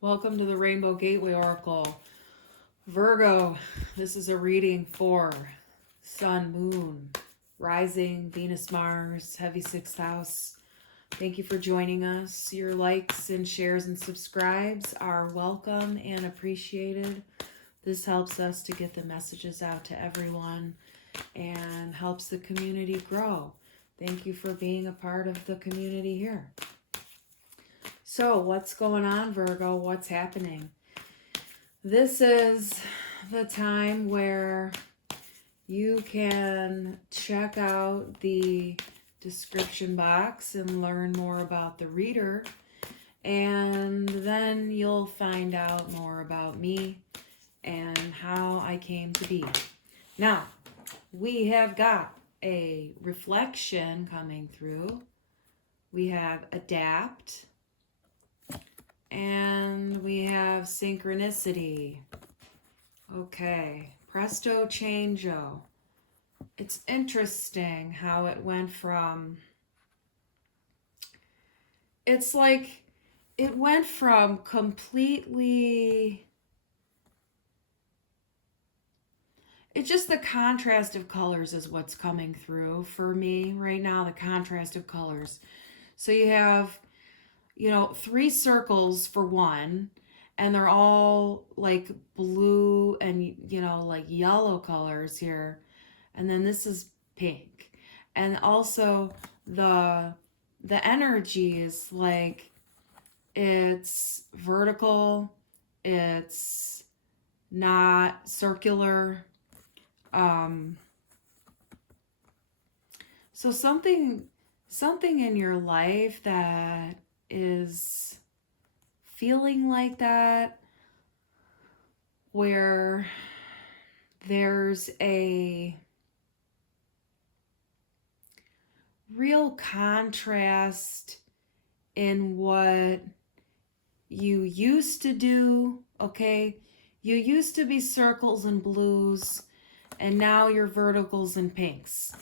Welcome to the Rainbow Gateway Oracle. Virgo, this is a reading for Sun, Moon, Rising, Venus, Mars, Heavy Sixth House. Thank you for joining us. Your likes and shares and subscribes are welcome and appreciated. This helps us to get the messages out to everyone and helps the community grow. Thank you for being a part of the community here. So what's going on, Virgo? What's happening? This is the time where you can check out the description box and learn more about the reader, and then you'll find out more about me and how I came to be. Now, we have got a reflection coming through. We have adapt. And we have synchronicity. Okay, presto changeo. It's interesting how it went from, it's like it went from completely, it's just the contrast of colors is what's coming through for me right now, the contrast of colors. So you have, 3 circles for one, and they're all like blue and, like yellow colors here. And then this is pink. And also the energy is like, it's vertical, it's not circular. So something in your life that is feeling like that, where there's a real contrast in what you used to do, okay? You used to be circles and blues, and now you're verticals and pinks.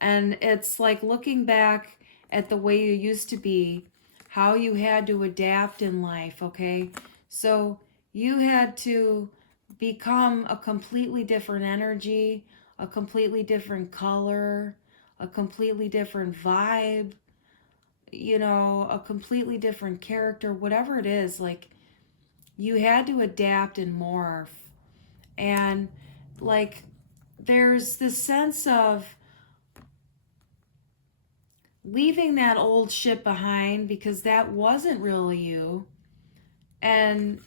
And it's like looking back at the way you used to be, how you had to adapt in life, okay? So you had to become a completely different energy, a completely different color, a completely different vibe, a completely different character, whatever it is. Like, you had to adapt and morph. And like, there's this sense of leaving that old shit behind because that wasn't really you, and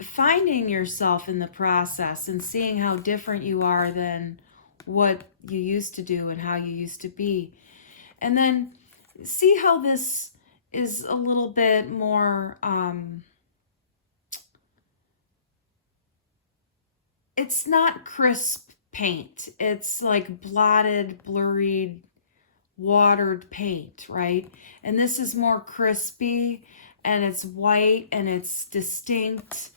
finding yourself in the process and seeing how different you are than what you used to do and how you used to be. And then see how this is a little bit more, it's not crisp paint. It's like blotted, blurred, watered paint, right? And this is more crispy, and it's white, and it's distinct,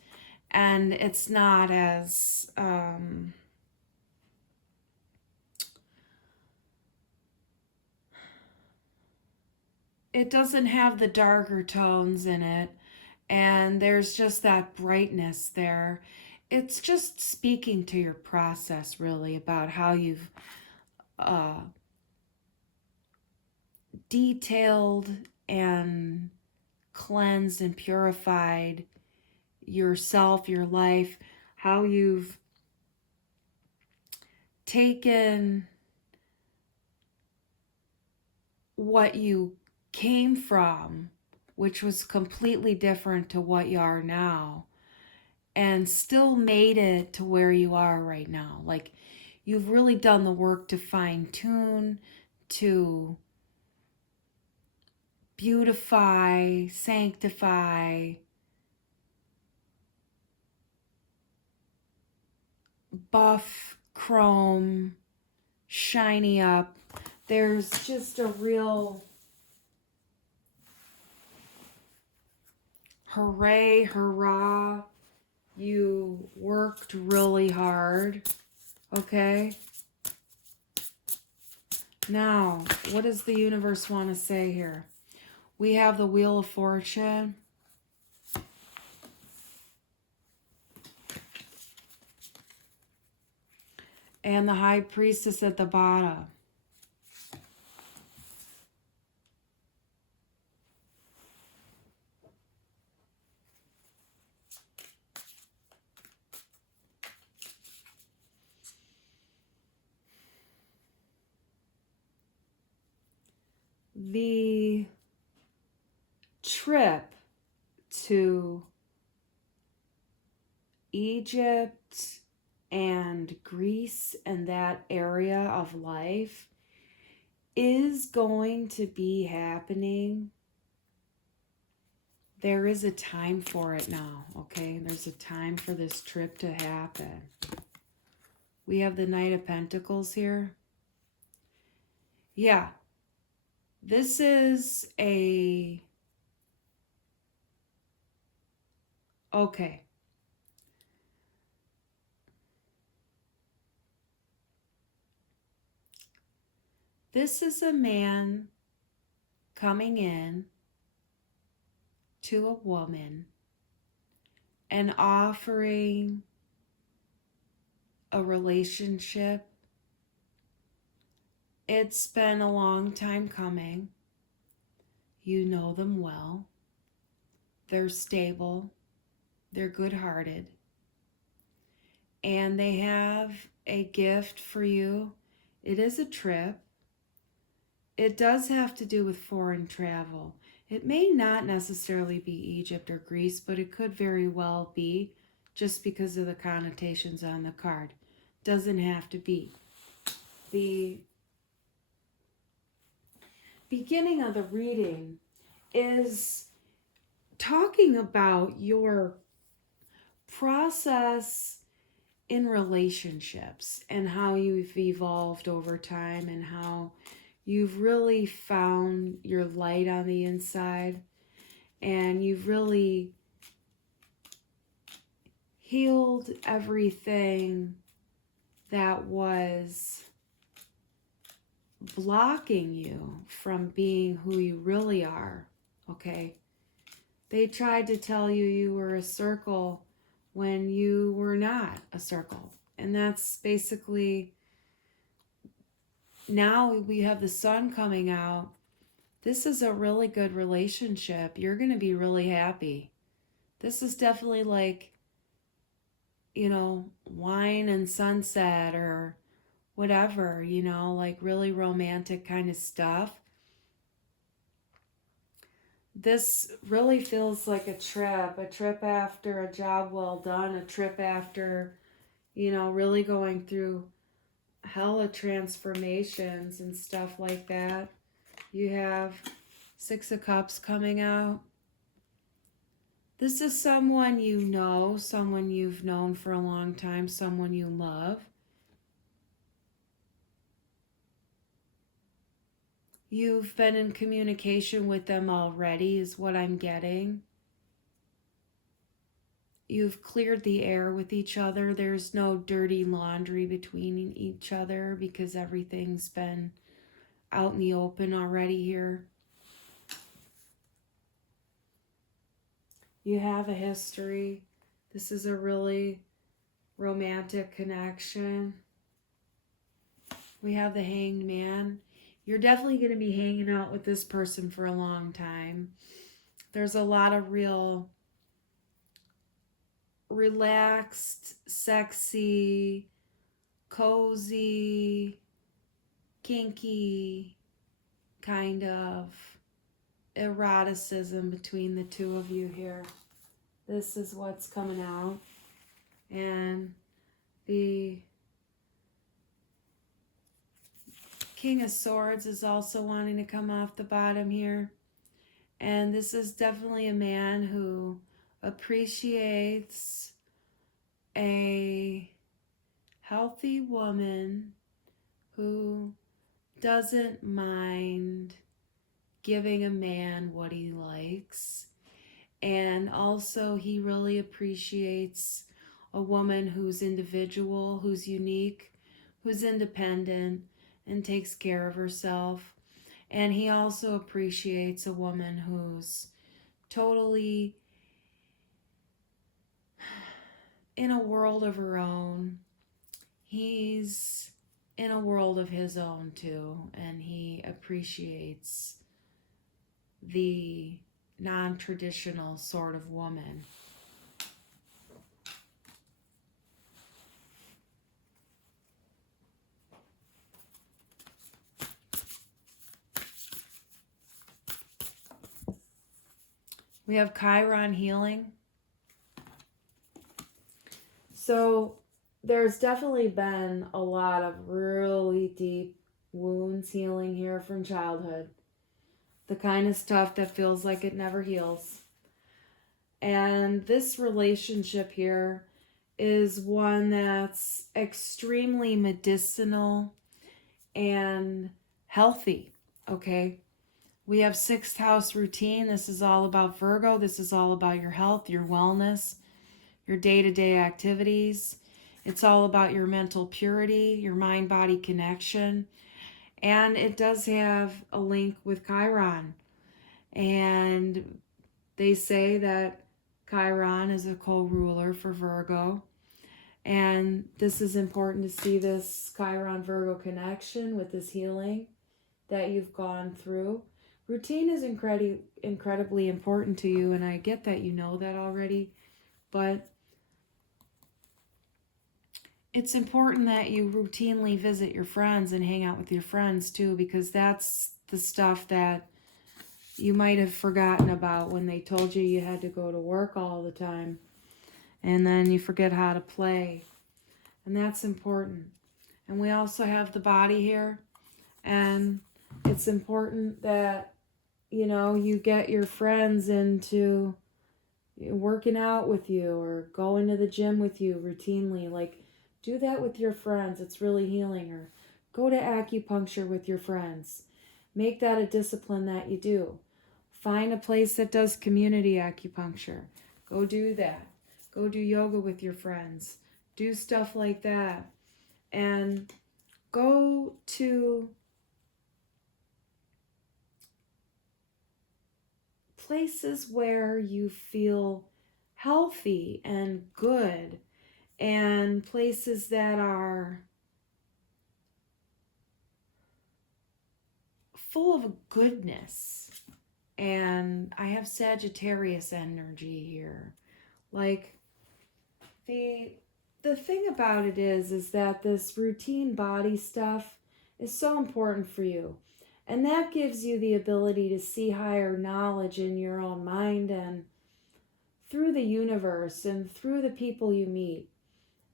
and it's not as it doesn't have the darker tones in it, and there's just that brightness there. It's just speaking to your process, really, about how you've detailed and cleansed and purified yourself, your life, how you've taken what you came from, which was completely different to what you are now, and still made it to where you are right now. Like, you've really done the work to fine tune, to beautify, sanctify, buff, chrome, shiny up. There's just a real hooray, hurrah. You worked really hard, okay? Now, what does the universe want to say here? We have the Wheel of Fortune. and the High Priestess at the bottom. The trip to Egypt and Greece and that area of life is going to be happening. There is a time for it now, okay? There's a time for this trip to happen. We have the Knight of Pentacles here. Yeah, this is a... Okay. This is a man coming in to a woman and offering a relationship. It's been a long time coming. You know them well. They're stable. They're good-hearted. And they have a gift for you. It is a trip. It does have to do with foreign travel. It may not necessarily be Egypt or Greece, but it could very well be, just because of the connotations on the card. Doesn't have to be. The beginning of the reading is talking about your process in relationships and how you've evolved over time and how you've really found your light on the inside and you've really healed everything that was blocking you from being who you really are, okay? They tried to tell you you were a circle when you were not a circle. And that's basically, now we have the sun coming out. This is a really good relationship. You're going to be really happy. This is definitely like, you know, wine and sunset or whatever, you know, like really romantic kind of stuff. This really feels like a trip after a job well done, a trip after, you know, really going through hella transformations and stuff like that. You have Six of Cups coming out. This is someone you know, someone you've known for a long time, someone you love. You've been in communication with them already, is what I'm getting. You've cleared the air with each other. There's no dirty laundry between each other because everything's been out in the open already here. You have a history. This is a really romantic connection. We have the Hanged Man. You're definitely going to be hanging out with this person for a long time. There's a lot of real relaxed, sexy, cozy, kinky kind of eroticism between the two of you here. This is what's coming out. And the King of Swords is also wanting to come off the bottom here. And this is definitely a man who appreciates a healthy woman who doesn't mind giving a man what he likes. And also he really appreciates a woman who's individual, who's unique, who's independent, and takes care of herself. And he also appreciates a woman who's totally in a world of her own. he's in a world of his own too, and he appreciates the non-traditional sort of woman. We have Chiron healing. So there's definitely been a lot of really deep wounds healing here from childhood. The kind of stuff that feels like it never heals. And this relationship here is one that's extremely medicinal and healthy, okay? We have 6th house routine. This is all about Virgo. This is all about your health, your wellness, your day-to-day activities. It's all about your mental purity, your mind-body connection. And it does have a link with Chiron. And they say that Chiron is a co-ruler for Virgo. And this is important to see this Chiron-Virgo connection with this healing that you've gone through. Routine is incredibly important to you, and I get that you know that already, but it's important that you routinely visit your friends and hang out with your friends too, because that's the stuff that you might have forgotten about when they told you you had to go to work all the time, and then you forget how to play, and that's important. And we also have the body here, and it's important that you get your friends into working out with you or going to the gym with you routinely. Like, do that with your friends. It's really healing. Or go to acupuncture with your friends. Make that a discipline that you do. Find a place that does community acupuncture. Go do that. Go do yoga with your friends. Do stuff like that. And go to places where you feel healthy and good, and places that are full of goodness. And I have Sagittarius energy here. Like, the thing about it is that this routine body stuff is so important for you. And that gives you the ability to see higher knowledge in your own mind and through the universe and through the people you meet.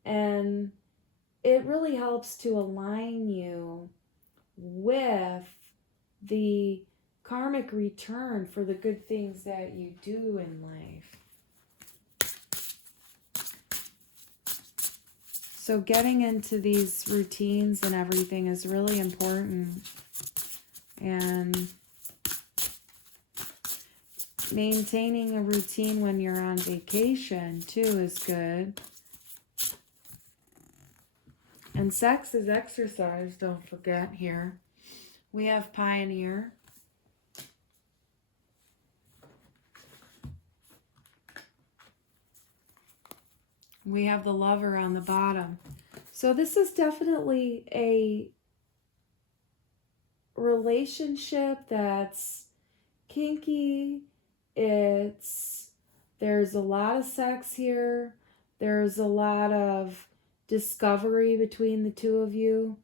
And it really helps to align you with the karmic return for the good things that you do in life. So getting into these routines and everything is really important. And maintaining a routine when you're on vacation too is good. And sex is exercise, don't forget here. We have Pioneer. We have the Lover on the bottom. So this is definitely a relationship that's kinky. There's a lot of sex here. There's a lot of discovery between the two of you.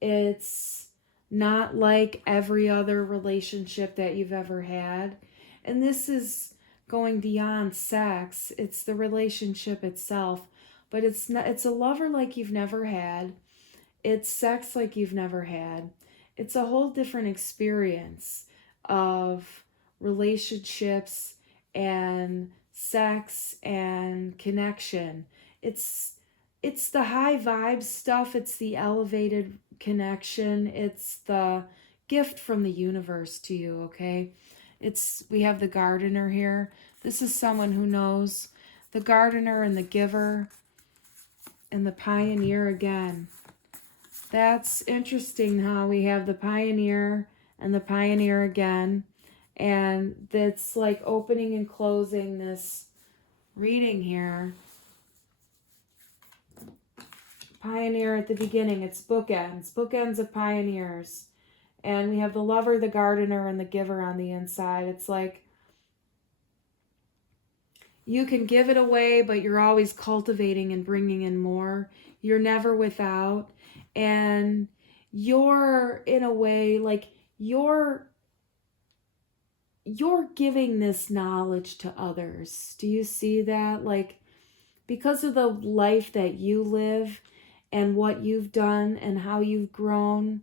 It's not like every other relationship that you've ever had. And this is going beyond sex. It's the relationship itself. But it's a lover like you've never had. It's sex like you've never had. It's a whole different experience of relationships and sex and connection. It's the high vibe stuff. It's the elevated connection. It's the gift from the universe to you, okay? We have the Gardener here. This is someone who knows. The Gardener and the Giver and the Pioneer again. That's interesting how we have the Pioneer and the Pioneer again. And that's like opening and closing this reading here. Pioneer at the beginning. It's bookends. Bookends of pioneers. And we have the lover, the gardener, and the giver on the inside. It's like you can give it away, but you're always cultivating and bringing in more. You're never without. And you're, in a way, like you're giving this knowledge to others. Do you see that? Like, because of the life that you live and what you've done and how you've grown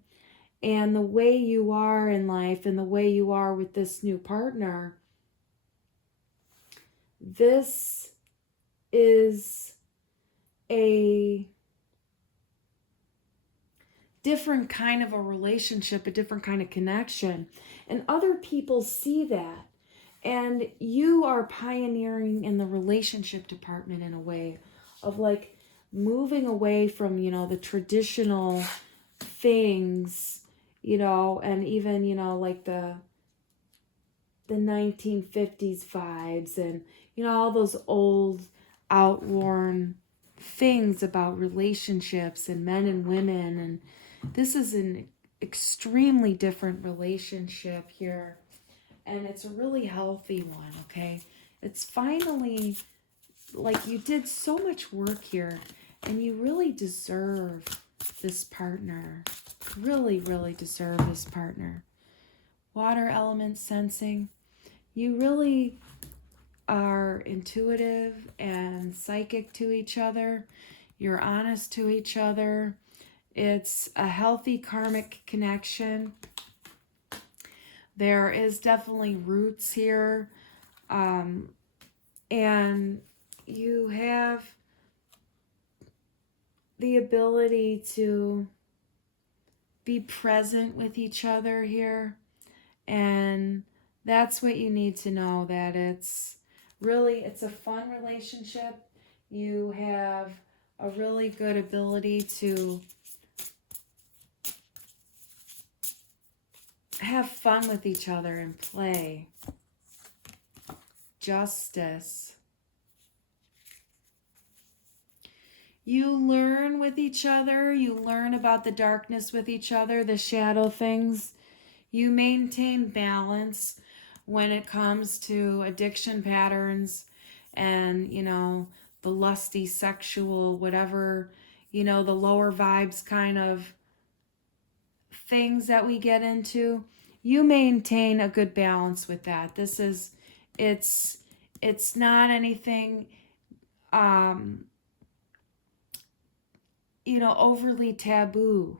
and the way you are in life and the way you are with this new partner, this is a different kind of a relationship, a different kind of connection. And other people see that. And you are pioneering in the relationship department in a way of like moving away from, the traditional things, and even, like the 1950s vibes and, all those old outworn things about relationships and men and women. And this is an extremely different relationship here. And it's a really healthy one, okay? It's finally, like, you did so much work here, and you really deserve this partner. Really, really deserve this partner. Water element sensing. You really are intuitive and psychic to each other. You're honest to each other. It's a healthy karmic connection. There is definitely roots here. And you have the ability to be present with each other here. And that's what you need to know, that it's a fun relationship. You have a really good ability to have fun with each other and play. Justice. You learn with each other. You learn about the darkness with each other, the shadow things. You maintain balance when it comes to addiction patterns and, the lusty, sexual, whatever, the lower vibes kind of things that we get into. You maintain a good balance with that. It's not anything, overly taboo.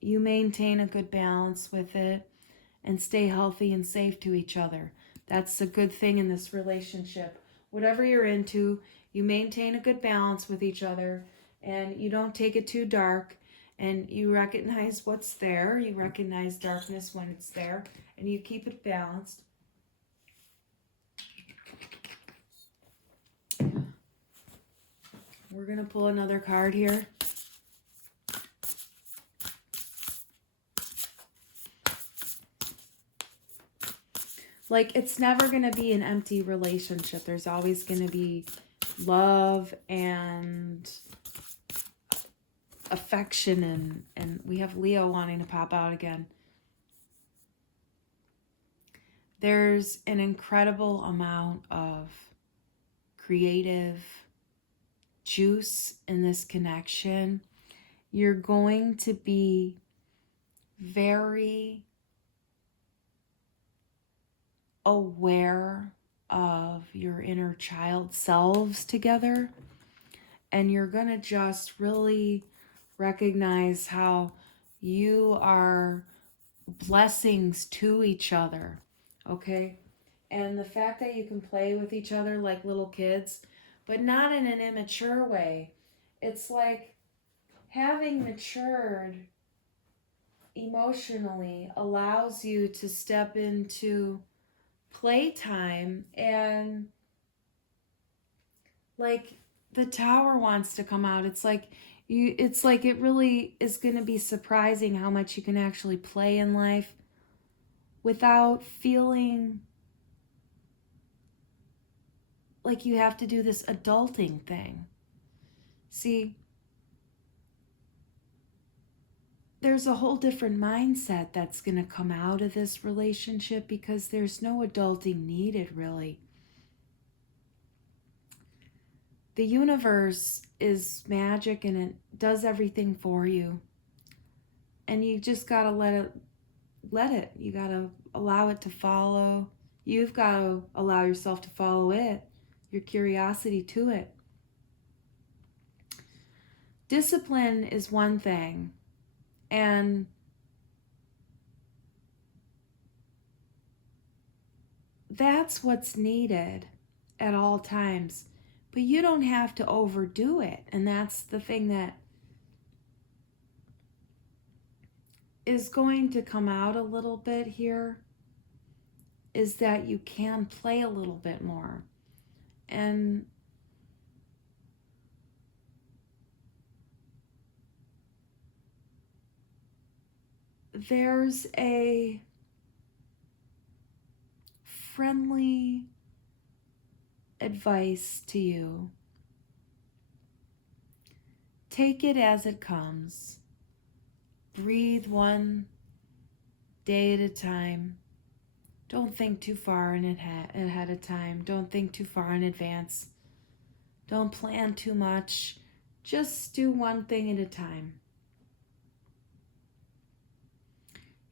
You maintain a good balance with it and stay healthy and safe to each other. That's a good thing in this relationship. Whatever you're into, you maintain a good balance with each other, and you don't take it too dark, and you recognize what's there. You recognize darkness when it's there, and you keep it balanced. We're going to pull another card here. Like, it's never going to be an empty relationship. There's always going to be love and affection, and we have Leo wanting to pop out again. There's an incredible amount of creative juice in this connection. You're going to be very aware of your inner child selves together, and you're going to just really recognize how you are blessings to each other, okay? And the fact that you can play with each other like little kids, but not in an immature way. It's like having matured emotionally allows you to step into playtime, and like the tower wants to come out. It's like it really is going to be surprising how much you can actually play in life without feeling like you have to do this adulting thing. See, there's a whole different mindset that's going to come out of this relationship because there's no adulting needed, really. The universe is magic and it does everything for you. And you just got to let it. You got to allow it to follow. You've got to allow yourself to follow it, your curiosity to it. Discipline is one thing, and that's what's needed at all times. But you don't have to overdo it. And that's the thing that is going to come out a little bit here, is that you can play a little bit more. And there's a friendly advice to you. Take it as it comes. Breathe one day at a time. Don't think too far ahead of time. Don't think too far in advance. Don't plan too much. Just do one thing at a time.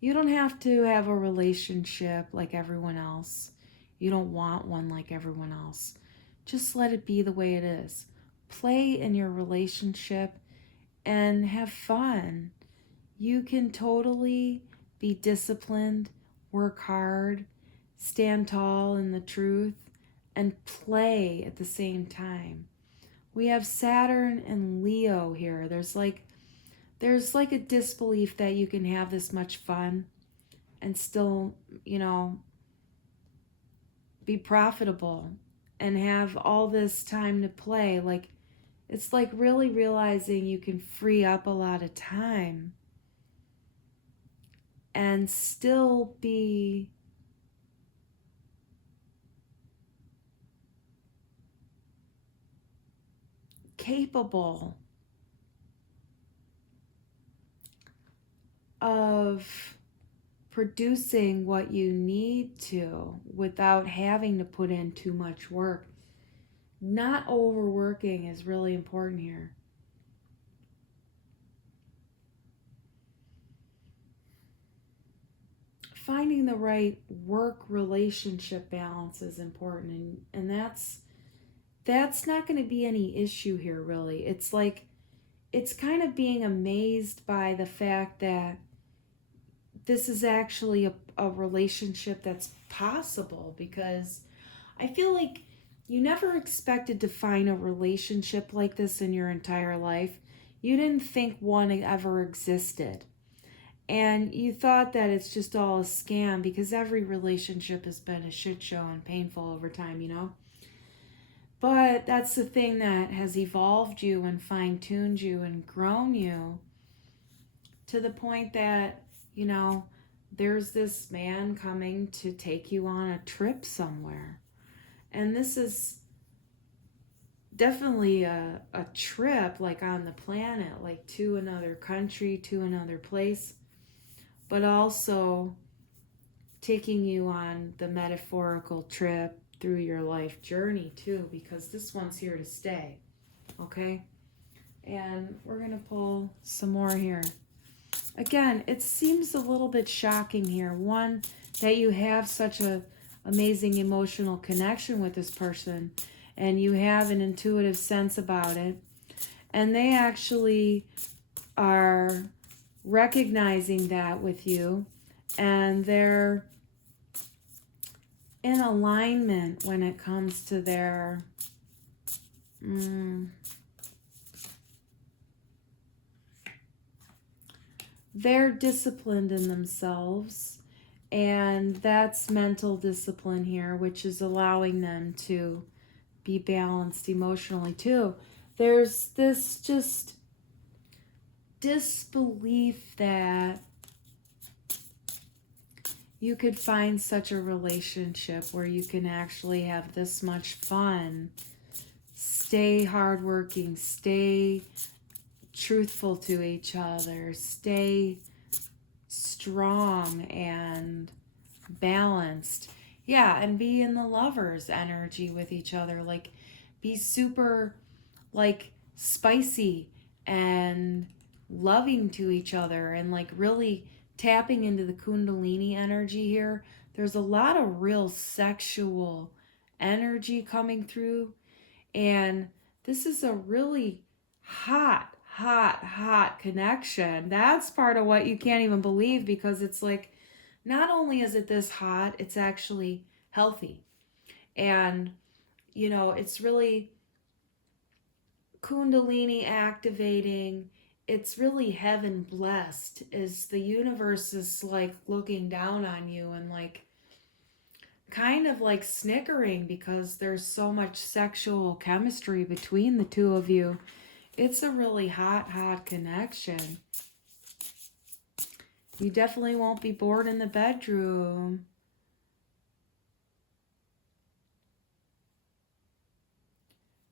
You don't have to have a relationship like everyone else. You don't want one like everyone else. Just let it be the way it is. Play in your relationship and have fun. You can totally be disciplined, work hard, stand tall in the truth, and play at the same time. We have Saturn and Leo here. There's like a disbelief that you can have this much fun and still, be profitable and have all this time to play. Like, it's like really realizing you can free up a lot of time and still be capable of producing what you need to without having to put in too much work. Not overworking is really important here. Finding the right work relationship balance is important, and that's not going to be any issue here, really. It's like, it's kind of being amazed by the fact that this is actually a relationship that's possible, because I feel like you never expected to find a relationship like this in your entire life. You didn't think one ever existed. And you thought that it's just all a scam because every relationship has been a shit show and painful over time. But that's the thing that has evolved you and fine-tuned you and grown you to the point that, there's this man coming to take you on a trip somewhere. And this is definitely a trip, like on the planet, like to another country, to another place, but also taking you on the metaphorical trip through your life journey too, because this one's here to stay. Okay? And we're going to pull some more here. Again, it seems a little bit shocking here. One, that you have such a amazing emotional connection with this person and you have an intuitive sense about it. And they actually are recognizing that with you, and they're in alignment when it comes to their they're disciplined in themselves, and that's mental discipline here, which is allowing them to be balanced emotionally too. There's this just disbelief that you could find such a relationship where you can actually have this much fun, stay hardworking, stay truthful to each other. Stay strong and balanced. Yeah, and be in the lover's energy with each other. Like, be super, like, spicy and loving to each other, and like really tapping into the Kundalini energy here. There's a lot of real sexual energy coming through, and this is a really hot connection. That's part of what you can't even believe, because it's like, not only is it this hot, it's actually healthy. And, you know, it's really Kundalini activating. It's really heaven blessed, as the universe is like looking down on you and like kind of like snickering because there's so much sexual chemistry between the two of you. It's a really hot connection. You definitely won't be bored in the bedroom.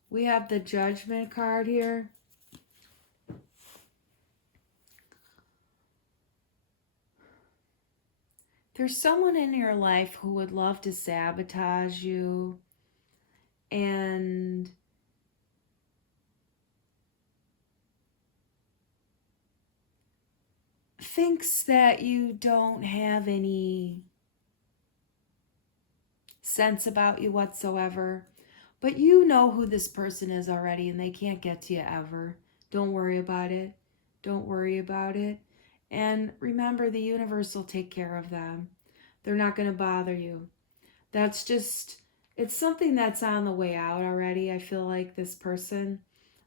We have the Judgment card here. There's someone in your life who would love to sabotage you and thinks that you don't have any sense about you whatsoever. But you know who this person is already, and they can't get to you ever. Don't worry about it. Don't worry about it. And remember, the universe will take care of them. They're not going to bother you. That's just, it's something that's on the way out already, I feel like, this person.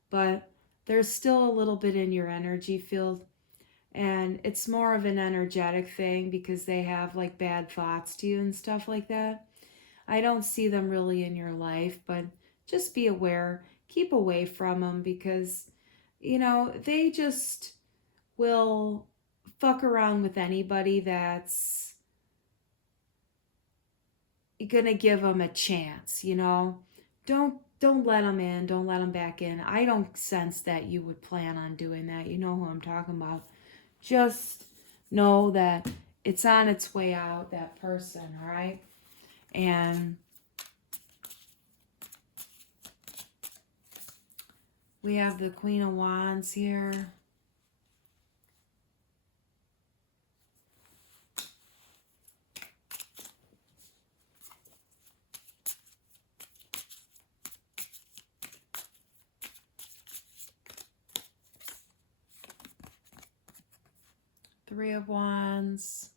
But there's still a little bit in your energy field. And it's more of an energetic thing because they have like bad thoughts to you and stuff like that. I don't see them really in your life, but just be aware. Keep away from them, because, you know, they just will fuck around with anybody that's gonna give them a chance, you know. Don't let them in. Don't let them back in. I don't sense that you would plan on doing that. You know who I'm talking about. Just know that it's on its way out, that person, all right? And we have the Queen of Wands here. Three of Wands.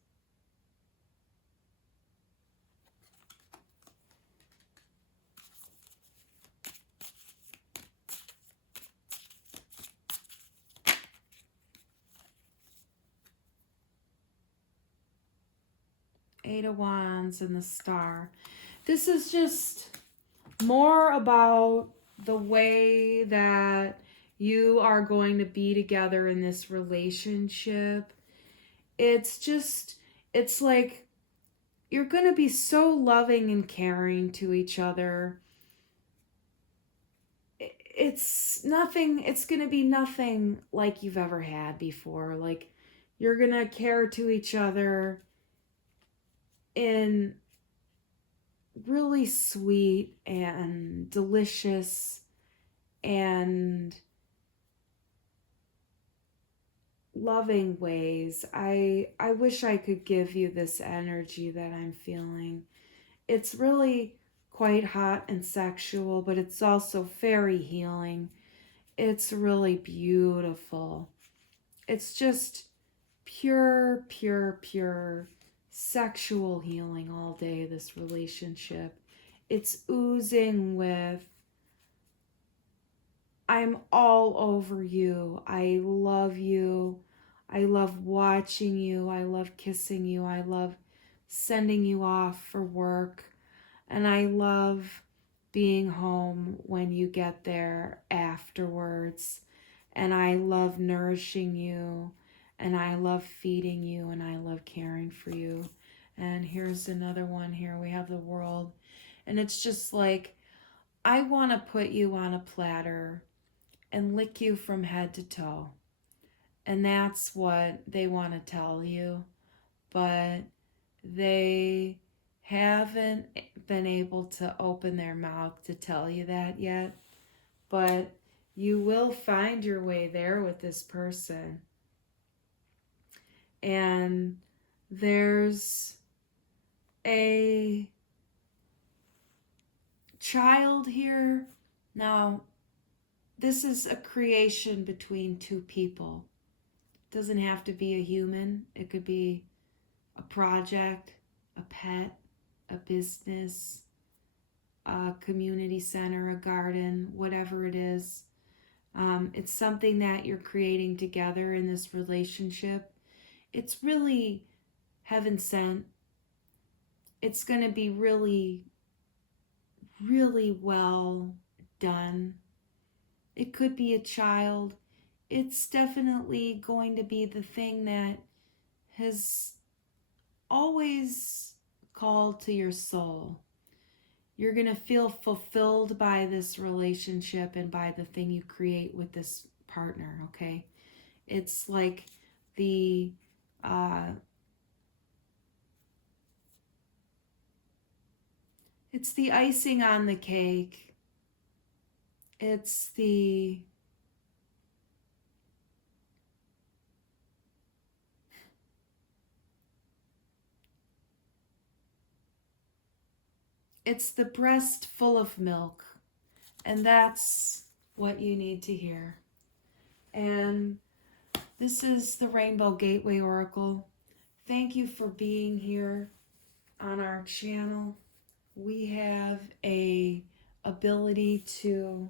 Eight of Wands and the Star. This is just more about the way that you are going to be together in this relationship. It's just, it's like you're going to be so loving and caring to each other. It's nothing, it's going to be nothing like you've ever had before. Like, you're going to care to each other in really sweet and delicious and loving ways. I wish I could give you this energy that I'm feeling. It's really quite hot and sexual, but it's also very healing. It's really beautiful. It's just pure sexual healing all day, this relationship. It's oozing with, I'm all over you. I love you. I love watching you. I love kissing you. I love sending you off for work. And I love being home when you get there afterwards. And I love nourishing you. And I love feeding you. And I love caring for you. And here's another one here. We have the World. And it's just like, I want to put you on a platter and lick you from head to toe. And that's what they want to tell you, but they haven't been able to open their mouth to tell you that yet. But you will find your way there with this person. And there's a child here. Now, this is a creation between two people. It doesn't have to be a human. It could be a project, a pet, a business, a community center, a garden, whatever it is. It's something that you're creating together in this relationship. It's really heaven sent. It's going to be really, really well done. It could be a child. It's definitely going to be the thing that has always called to your soul. You're going to feel fulfilled by this relationship and by the thing you create with this partner, okay? It's like the it's the icing on the cake. It's the breast full of milk. And that's what you need to hear. And this is the Rainbow Gateway Oracle. Thank you for being here on our channel. We have a ability to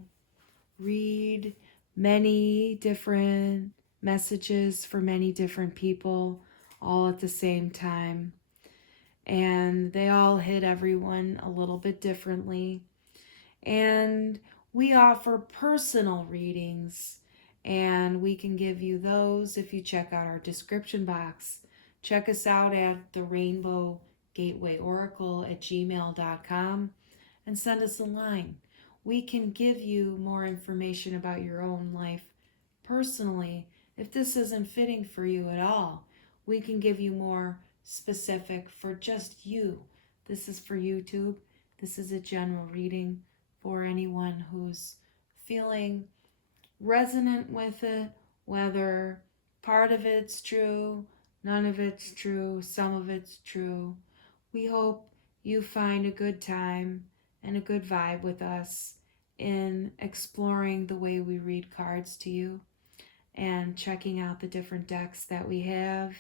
read many different messages for many different people all at the same time. And they all hit everyone a little bit differently. And we offer personal readings, and we can give you those if you check out our description box. Check us out at the rainbowgatewayoracle@gmail.com and send us a line. We can give you more information about your own life personally. If this isn't fitting for you at all, we can give you more specific for just you. This is for YouTube. This is a general reading for anyone who's feeling resonant with it, whether part of it's true, none of it's true, some of it's true. We hope you find a good time and a good vibe with us in exploring the way we read cards to you and checking out the different decks that we have,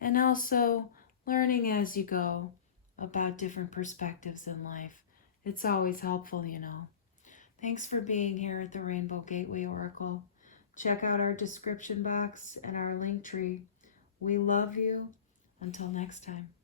and also learning as you go about different perspectives in life. It's always helpful, you know. Thanks for being here at the Rainbow Gateway Oracle. Check out our description box and our link tree. We love you. Until next time.